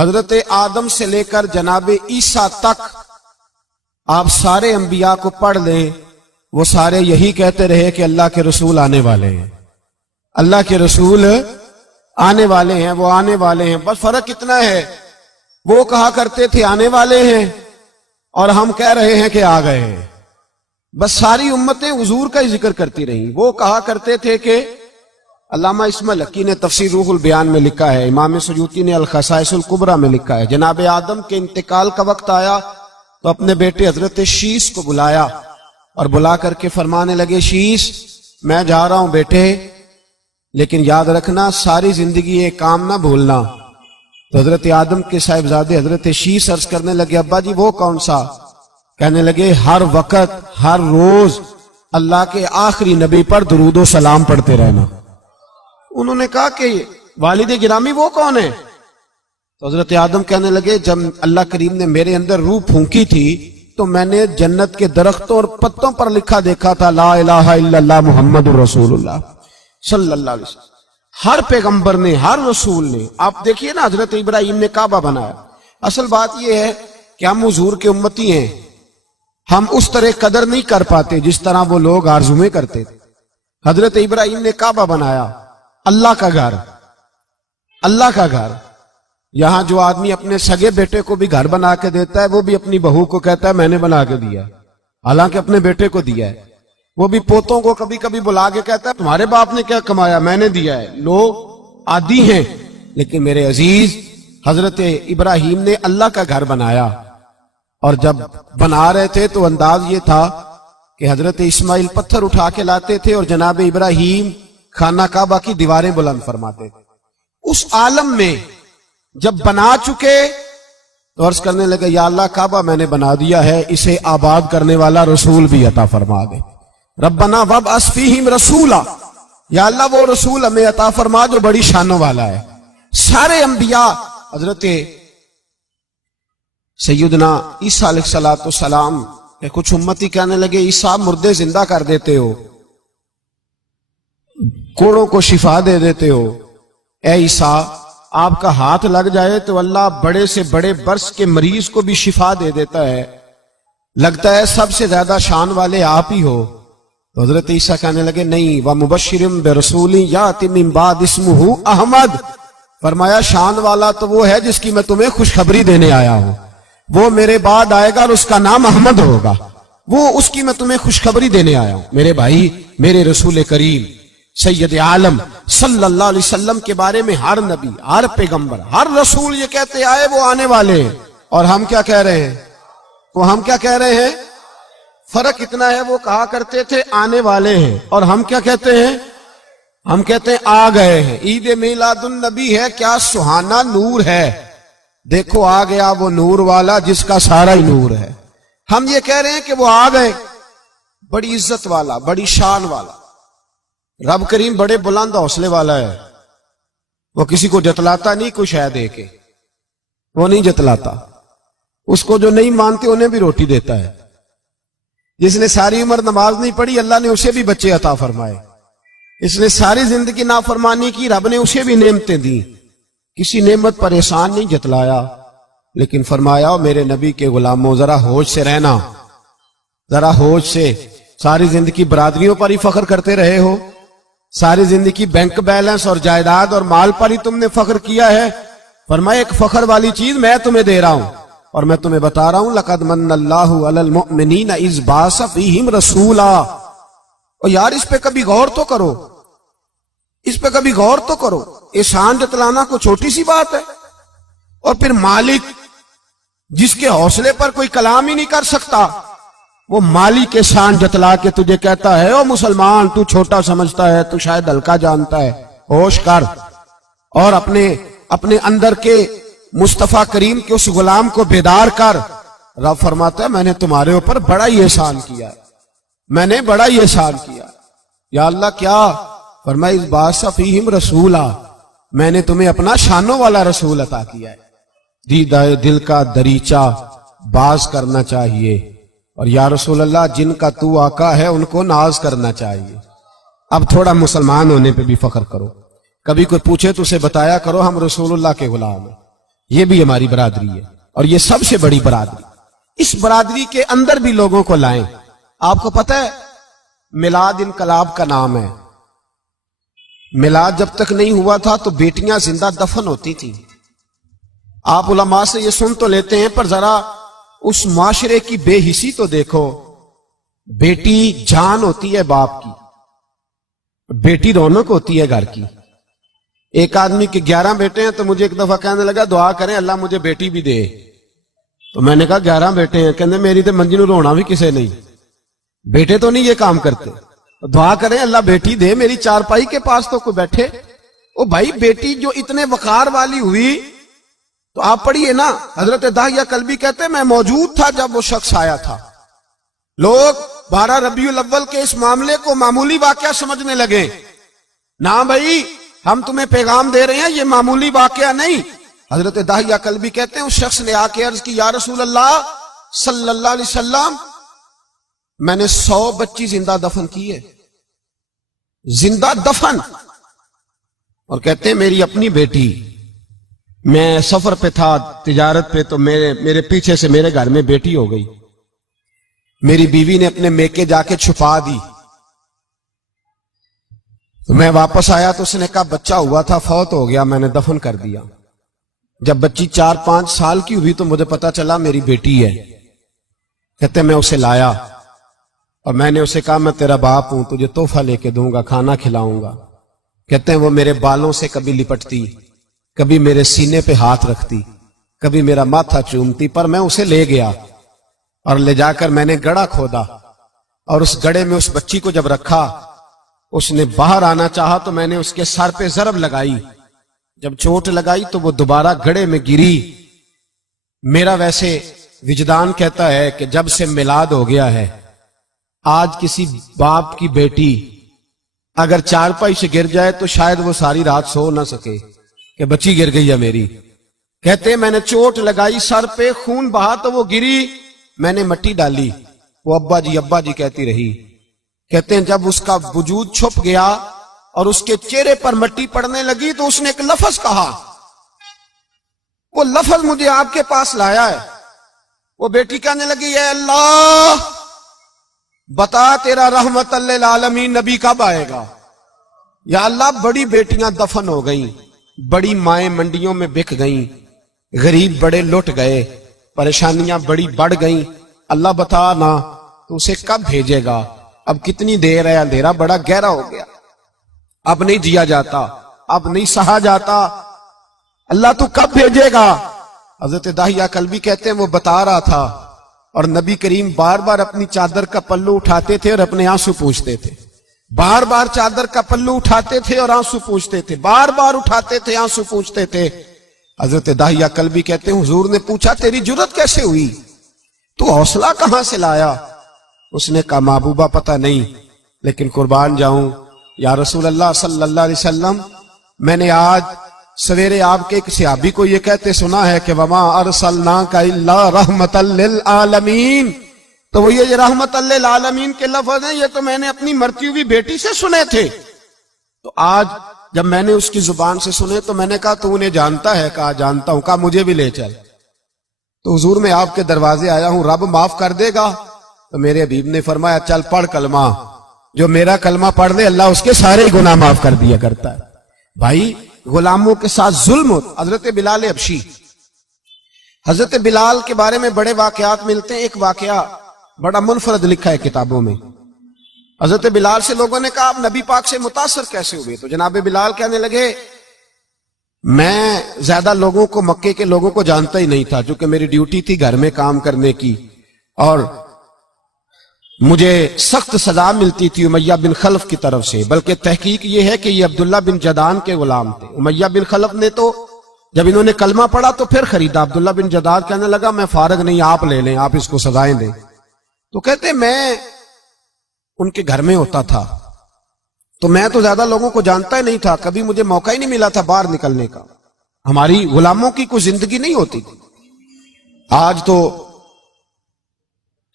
حضرت آدم سے لے کر جناب عیسیٰ تک آپ سارے انبیاء کو پڑھ لیں، وہ سارے یہی کہتے رہے کہ اللہ کے رسول آنے والے ہیں، اللہ کے رسول آنے والے ہیں، وہ آنے والے ہیں۔ بس فرق اتنا ہے، وہ کہا کرتے تھے آنے والے ہیں اور ہم کہہ رہے ہیں کہ آ گئے ہیں۔ بس ساری امتیں حضور کا ہی ذکر کرتی رہیں۔ وہ کہا کرتے تھے کہ علامہ اسماعیل حقی نے تفسیر روح البیان میں لکھا ہے، امام سیوطی نے الخصائص الکبریٰ میں لکھا ہے، جناب آدم کے انتقال کا وقت آیا تو اپنے بیٹے حضرت شیس کو بلایا اور بلا کر کے فرمانے لگے، شیس میں جا رہا ہوں بیٹے، لیکن یاد رکھنا ساری زندگی ایک کام نہ بھولنا۔ تو حضرت آدم کے صاحبزادے حضرت شیس عرض کرنے لگے، ابا جی وہ کون سا؟ کہنے لگے ہر وقت ہر روز اللہ کے آخری نبی پر درود و سلام پڑھتے رہنا۔ انہوں نے کہا کہ والد گرامی وہ کون ہے؟ تو حضرت آدم کہنے لگے، جب اللہ کریم نے میرے اندر روح پھونکی تھی تو میں نے جنت کے درختوں اور پتوں پر لکھا دیکھا تھا لا الہ الا اللہ محمد الرسول اللہ صلی اللہ علیہ وسلم۔ ہر پیغمبر نے، ہر رسول نے، آپ دیکھیے نا حضرت ابراہیم نے کعبہ بنایا۔ اصل بات یہ ہے کہ ہم حضور کے امتی ہیں، ہم اس طرح قدر نہیں کر پاتے جس طرح وہ لوگ آرزویں کرتے تھے۔ حضرت ابراہیم نے کعبہ بنایا، اللہ کا گھر، اللہ کا گھر۔ یہاں جو آدمی اپنے سگے بیٹے کو بھی گھر بنا کے دیتا ہے، وہ بھی اپنی بہو کو کہتا ہے میں نے بنا کے دیا، حالانکہ اپنے بیٹے کو دیا ہے۔ وہ بھی پوتوں کو کبھی کبھی بلا کے کہتا ہے تمہارے باپ نے کیا کمایا، میں نے دیا ہے۔ لوگ عادی ہیں، لیکن میرے عزیز حضرت ابراہیم نے اللہ کا گھر بنایا، اور جب بنا رہے تھے تو انداز یہ تھا کہ حضرت اسماعیل پتھر اٹھا کے لاتے تھے اور جناب ابراہیم خانہ کعبہ کی دیواریں بلند فرماتے تھے۔ اس عالم میں جب بنا چکے تو عرض کرنے لگے یا اللہ کعبہ میں نے بنا دیا ہے، اسے آباد کرنے والا رسول بھی عطا فرما دے۔ ربنا وابعث فیہم رسولا، یا اللہ وہ رسول ہمیں عطا فرما جو بڑی شانوں والا ہے۔ سارے انبیاء حضرت سیدنا عیسیٰ علیہ السلام کہ کچھ امتی کہنے لگے عیسیٰ مردے زندہ کر دیتے ہو، کوڑوں کو شفا دے دیتے ہو، اے عیسیٰ آپ کا ہاتھ لگ جائے تو اللہ بڑے سے بڑے برس کے مریض کو بھی شفا دے دیتا ہے، لگتا ہے سب سے زیادہ شان والے آپ ہی ہو۔ تو حضرت عیسیٰ کہنے لگے نہیں، وَمُبَشِّرٍ بِرَسُولٍ يَأْتِي مِن بَعْدِهِ اسْمُهُ احمد، فرمایا شان والا تو وہ ہے جس کی میں تمہیں خوشخبری دینے آیا ہوں، وہ میرے بعد آئے گا اور اس کا نام احمد ہوگا، وہ اس کی میں تمہیں خوشخبری دینے آیا ہوں۔ میرے بھائی، میرے رسول کریم سید عالم صلی اللہ علیہ وسلم کے بارے میں ہر نبی، ہر پیغمبر، ہر رسول یہ کہتے آئے وہ آنے والے ہیں، اور ہم کیا کہہ رہے ہیں؟ وہ ہم کیا کہہ رہے ہیں؟ فرق اتنا ہے، وہ کہا کرتے تھے آنے والے ہیں، اور ہم کیا کہتے ہیں؟ ہم کہتے ہیں آ گئے ہیں۔ عید میلاد النبی ہے، کیا سہانا نور ہے، دیکھو آ گیا وہ نور والا جس کا سارا ہی نور ہے۔ ہم یہ کہہ رہے ہیں کہ وہ آ گئے، بڑی عزت والا، بڑی شان والا۔ رب کریم بڑے بلند حوصلے والا ہے، وہ کسی کو جتلاتا نہیں کوئی شے دے کے، وہ نہیں جتلاتا، اس کو جو نہیں مانتے انہیں بھی روٹی دیتا ہے۔ جس نے ساری عمر نماز نہیں پڑھی اللہ نے اسے بھی بچے عطا فرمائے، اس نے ساری زندگی نافرمانی کی رب نے اسے بھی نعمتیں دی، کسی نعمت پر احسان نہیں جتلایا، لیکن فرمایا میرے نبی کے غلاموں ذرا ہوش سے رہنا، ذرا ہوش سے۔ ساری زندگی برادریوں پر ہی فخر کرتے رہے ہو، ساری زندگی بینک بیلنس اور جائیداد اور مال پر ہی تم نے فخر کیا ہے، فرمایا ایک فخر والی چیز میں تمہیں دے رہا ہوں، اور میں تمہیں بتا رہا ہوں لقد من اللہ علی المؤمنین اذ بعث فیہم رسولا۔ اور یار اس پہ کبھی غور تو کرو، اس پہ کبھی غور تو کرو، احسان جتلانا کو چھوٹی سی بات ہے، اور پھر مالک جس کے حوصلے پر کوئی کلام ہی نہیں کر سکتا، وہ مالی کے شان جتلا کے تجھے کہتا ہے او مسلمان تو چھوٹا سمجھتا ہے، تو شاید ہلکا جانتا ہے، ہوش کر اور اپنے اندر کے مصطفیٰ کریم کے اس غلام کو بیدار کر۔ رب فرماتا ہے میں نے تمہارے اوپر بڑا ہی احسان کیا ہے، میں نے بڑا ہی احسان کیا۔ یا اللہ کیا؟ فرمایا اس بعث فیہم رسولا، میں نے تمہیں اپنا شانوں والا رسول عطا کیا ہے۔ دیدہ دل کا دریچہ باز کرنا چاہیے، اور یا رسول اللہ جن کا تو آقا ہے ان کو ناز کرنا چاہیے۔ اب تھوڑا مسلمان ہونے پہ بھی فخر کرو، کبھی کوئی پوچھے تو اسے بتایا کرو ہم رسول اللہ کے غلام ہیں، یہ بھی ہماری برادری ہے اور یہ سب سے بڑی برادری. اس برادری کے اندر بھی لوگوں کو لائیں. آپ کو پتہ ہے میلاد انقلاب کا نام ہے. میلاد جب تک نہیں ہوا تھا تو بیٹیاں زندہ دفن ہوتی تھیں. آپ علماء سے یہ سن تو لیتے ہیں پر ذرا اس معاشرے کی بے حسی تو دیکھو. بیٹی جان ہوتی ہے باپ کی, بیٹی رونق ہوتی ہے گھر کی. ایک آدمی کے 11 بیٹے ہیں تو مجھے ایک دفعہ کہنے لگا دعا کریں اللہ مجھے بیٹی بھی دے. تو میں نے کہا 11 بیٹے ہیں, کہنے میری تو منجی نو رونا بھی کسے نہیں, بیٹے تو نہیں یہ کام کرتے. دعا کریں اللہ بیٹی دے, میری چارپائی کے پاس تو کوئی بیٹھے. او بھائی بیٹی جو اتنے وقار والی ہوئی تو آپ پڑھیے نا, حضرت داہیہ کلبی کہتے ہیں میں موجود تھا جب وہ شخص آیا تھا. لوگ 12 ربیع الاول کے اس معاملے کو معمولی واقعہ سمجھنے لگے. نہ بھائی ہم تمہیں پیغام دے رہے ہیں یہ معمولی واقعہ نہیں. حضرت داہیہ کلبی کہتے ہیں اس شخص نے آ کے عرض کی یا رسول اللہ صلی اللہ علیہ وسلم میں نے 100 بچی زندہ دفن کی ہے, زندہ دفن. اور کہتے ہیں میری اپنی بیٹی, میں سفر پہ تھا تجارت پہ تو میرے پیچھے سے میرے گھر میں بیٹی ہو گئی. میری بیوی نے اپنے میکے جا کے چھپا دی. تو میں واپس آیا تو اس نے کہا بچہ ہوا تھا فوت ہو گیا, میں نے دفن کر دیا. جب بچی 4-5 سال کی ہوئی تو مجھے پتا چلا میری بیٹی ہے. کہتے میں اسے لایا اور میں نے اسے کہا میں تیرا باپ ہوں, تجھے تحفہ لے کے دوں گا, کھانا کھلاؤں گا. کہتے ہیں وہ میرے بالوں سے کبھی لپٹتی, کبھی میرے سینے پہ ہاتھ رکھتی, کبھی میرا ماتھا چومتی. پر میں اسے لے گیا اور لے جا کر میں نے گڑھا کھودا اور اس گڑھے میں اس بچی کو جب رکھا, اس نے باہر آنا چاہا تو میں نے اس کے سر پہ ضرب لگائی. جب چوٹ لگائی تو وہ دوبارہ گڑھے میں گری. میرا ویسے وجدان کہتا ہے کہ جب سے میلاد ہو گیا ہے آج کسی باپ کی بیٹی اگر چارپائی سے گر جائے تو شاید وہ ساری رات سو نہ سکے کہ بچی گر گئی ہے میری. کہتے ہیں میں نے چوٹ لگائی سر پہ, خون بہا تو وہ گری, میں نے مٹی ڈالی, وہ ابا جی کہتی رہی. کہتے ہیں جب اس کا وجود چھپ گیا اور اس کے چہرے پر مٹی پڑنے لگی تو اس نے ایک لفظ کہا, وہ لفظ مجھے آپ کے پاس لایا ہے. وہ بیٹی کہنے لگی اے اللہ بتا تیرا رحمت للعالمین نبی کب آئے گا. یا اللہ بڑی بیٹیاں دفن ہو گئیں, بڑی مائیں منڈیوں میں بک گئیں, غریب بڑے لٹ گئے, پریشانیاں بڑی بڑھ گئیں. اللہ بتا نا تو اسے کب بھیجے گا. اب کتنی دیر ہے, اندھیرا بڑا گہرا ہو گیا, اب نہیں جیا جاتا, اب نہیں سہا جاتا, اللہ تو کب بھیجے گا. حضرت داہیہ کلبی کہتے ہیں وہ بتا رہا تھا اور نبی کریم بار بار اپنی چادر کا پلو اٹھاتے تھے اور اپنے آنسو پوچھتے تھے. بار بار چادر کا پلو اٹھاتے تھے اور آنسو پوچھتے تھے, بار بار اٹھاتے تھے آنسو پوچھتے تھے. حضرت داہیہ کلبی کہتے ہیں حضور نے پوچھا تیری جرت کیسے ہوئی, تو حوصلہ کہاں سے لایا. اس نے کہا محبوبہ پتہ نہیں, لیکن قربان جاؤں یا رسول اللہ صلی اللہ علیہ وسلم میں نے آج سویرے آپ کے ایک صحابی کو یہ کہتے سنا ہے کہ وما ارسلناک الا رحمت للعالمین. تو وہ یہ رحمت للعالمین کے لفظ ہیں, یہ تو میں نے اپنی مرتی ہوئی بیٹی سے سنے تھے. تو آج جب میں نے اس کی زبان سے سنے تو میں نے کہا تو انہیں جانتا ہے. کہا جانتا ہوں. کہا مجھے بھی لے چل. تو حضور میں آپ کے دروازے آیا ہوں, رب معاف کر دے گا. تو میرے حبیب نے فرمایا چل پڑھ کلمہ, جو میرا کلمہ پڑھ لے اللہ اس کے سارے گناہ معاف کر دیا کرتا ہے. بھائی غلاموں کے ساتھ ظلم ہوتا. حضرت بلال حبشی, حضرت بلال کے بارے میں بڑے واقعات ملتے ہیں. ایک واقعہ بڑا منفرد لکھا ہے کتابوں میں. حضرت بلال سے لوگوں نے کہا آپ نبی پاک سے متاثر کیسے ہوئے. تو جناب بلال کہنے لگے میں زیادہ لوگوں کو مکے کے لوگوں کو جانتا ہی نہیں تھا, چونکہ میری ڈیوٹی تھی گھر میں کام کرنے کی اور مجھے سخت سزا ملتی تھی امیہ بن خلف کی طرف سے. بلکہ تحقیق یہ ہے کہ یہ عبداللہ بن جدان کے غلام تھے. امیہ بن خلف نے تو جب انہوں نے کلمہ پڑھا تو پھر خریدا. عبداللہ بن جدان کہنے لگا میں فارغ نہیں, آپ لے لیں, آپ اس کو سزائیں دیں. تو کہتے میں ان کے گھر میں ہوتا تھا تو میں تو زیادہ لوگوں کو جانتا ہی نہیں تھا, کبھی مجھے موقع ہی نہیں ملا تھا باہر نکلنے کا. ہماری غلاموں کی کوئی زندگی نہیں ہوتی تھی. آج تو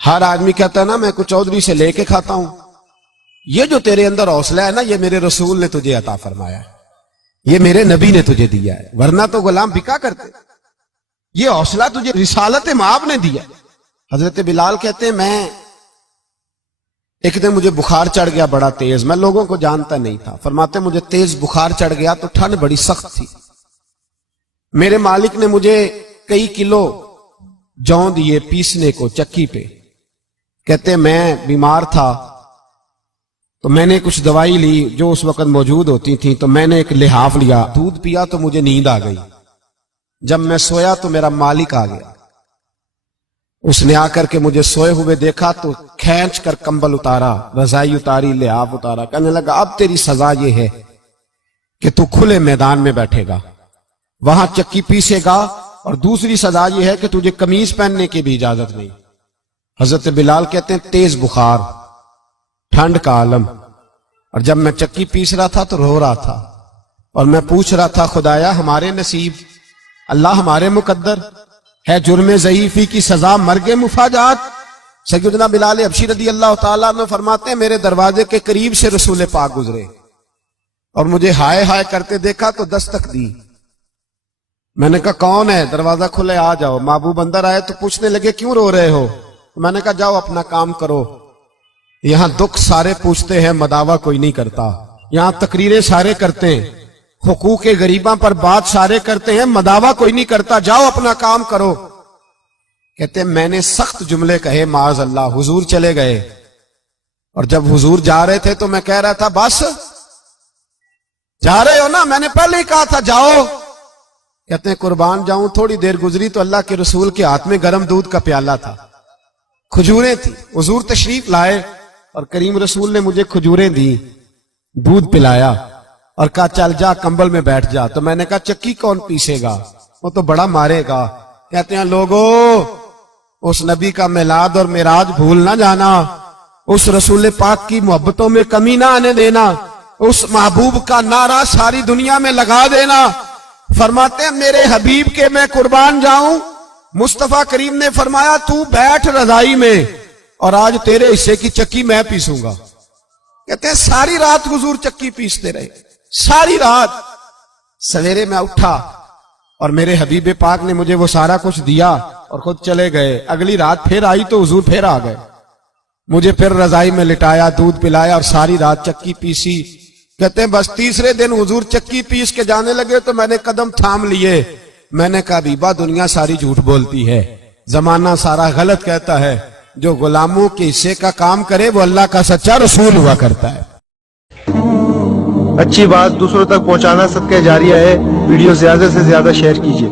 ہر آدمی کہتا ہے نا میں کچھ چودھری سے لے کے کھاتا ہوں. یہ جو تیرے اندر حوصلہ ہے نا یہ میرے رسول نے تجھے عطا فرمایا ہے, یہ میرے نبی نے تجھے دیا ہے, ورنہ تو غلام بکا کرتے. یہ حوصلہ تجھے رسالت مآب نے دیا. حضرت بلال کہتے ہیں میں ایک دن مجھے بخار چڑھ گیا بڑا تیز، میں لوگوں کو جانتا نہیں تھا. فرماتے مجھے تیز بخار چڑھ گیا تو ٹھنڈ بڑی سخت تھی. میرے مالک نے مجھے کئی کلو جو دیے پیسنے کو چکی پہ. کہتے میں بیمار تھا تو میں نے کچھ دوائی لی جو اس وقت موجود ہوتی تھی، تو میں نے ایک لحاف لیا، دودھ پیا تو مجھے نیند آ گئی. جب میں سویا تو میرا مالک آ گیا. اس نے آ کر کے مجھے سوئے ہوئے دیکھا تو کھینچ کر کمبل اتارا، رضائی اتاری، لحاف اتارا. کہنے لگا اب تیری سزا یہ ہے کہ تو کھلے میدان میں بیٹھے گا، وہاں چکی پیسے گا، اور دوسری سزا یہ ہے کہ تجھے قمیض پہننے کی بھی اجازت نہیں. حضرت بلال کہتے ہیں تیز بخار، ٹھنڈ کا عالم، اور جب میں چکی پیس رہا تھا تو رو رہا تھا، اور میں پوچھ رہا تھا خدایا ہمارے نصیب، اللہ ہمارے مقدر ہے جرم ضعیفی کی سزا مرگ مفاجات. سیدنا بلال حبشی رضی اللہ تعالیٰ عنہ فرماتے ہیں میرے دروازے کے قریب سے رسول پاک گزرے اور مجھے ہائے ہائے کرتے دیکھا تو دستک دی. میں نے کہا کون ہے؟ دروازہ کھلے آ جاؤ. محبوب اندر آئے تو پوچھنے لگے کیوں رو رہے ہو؟ میں نے کہا جاؤ اپنا کام کرو. یہاں دکھ سارے پوچھتے ہیں، مداوع کوئی نہیں کرتا. یہاں تقریریں سارے کرتے ہیں، حقوق غریباں پر بات سارے کرتے ہیں، مداوع کوئی نہیں کرتا. جاؤ اپنا کام کرو. کہتے ہیں میں نے سخت جملے کہے معاذ اللہ. حضور چلے گئے، اور جب حضور جا رہے تھے تو میں کہہ رہا تھا بس جا رہے ہو نا، میں نے پہلے ہی کہا تھا جاؤ. کہتے ہیں قربان جاؤں. تھوڑی دیر گزری تو اللہ کے رسول کے ہاتھ میں گرم دودھ کا پیالہ تھا، کھجوریں تھی. حضور تشریف لائے اور کریم رسول نے مجھے کھجوریں دی، دودھ پلایا اور کہا چل جا کمبل میں بیٹھ جا. تو میں نے کہا چکی کون پیسے گا؟ وہ تو بڑا مارے گا. کہتے ہیں لوگو اس نبی کا میلاد اور معراج بھول نہ جانا، اس رسول پاک کی محبتوں میں کمی نہ آنے دینا، اس محبوب کا نعرہ ساری دنیا میں لگا دینا. فرماتے ہیں میرے حبیب کے میں قربان جاؤں. مصطفیٰ کریم نے فرمایا تو بیٹھ رضائی میں اور آج تیرے حصے کی چکی میں پیسوں گا. کہتے ہیں ساری رات حضور چکی پیستے رہے، ساری رات. سویرے میں اٹھا اور میرے حبیب پاک نے مجھے وہ سارا کچھ دیا اور خود چلے گئے. اگلی رات پھر آئی تو حضور پھر آ گئے، مجھے پھر رضائی میں لٹایا، دودھ پلایا اور ساری رات چکی پیسی. کہتے ہیں بس تیسرے دن حضور چکی پیس کے جانے لگے تو میں نے قدم تھام لیے. میں نے کہا بیبا دنیا ساری جھوٹ بولتی ہے، زمانہ سارا غلط کہتا ہے، جو غلاموں کے حصے کا کام کرے وہ اللہ کا سچا رسول ہوا کرتا ہے. اچھی بات دوسروں تک پہنچانا صدقہ جاریہ ہے. ویڈیو زیادہ سے زیادہ شیئر کیجیے.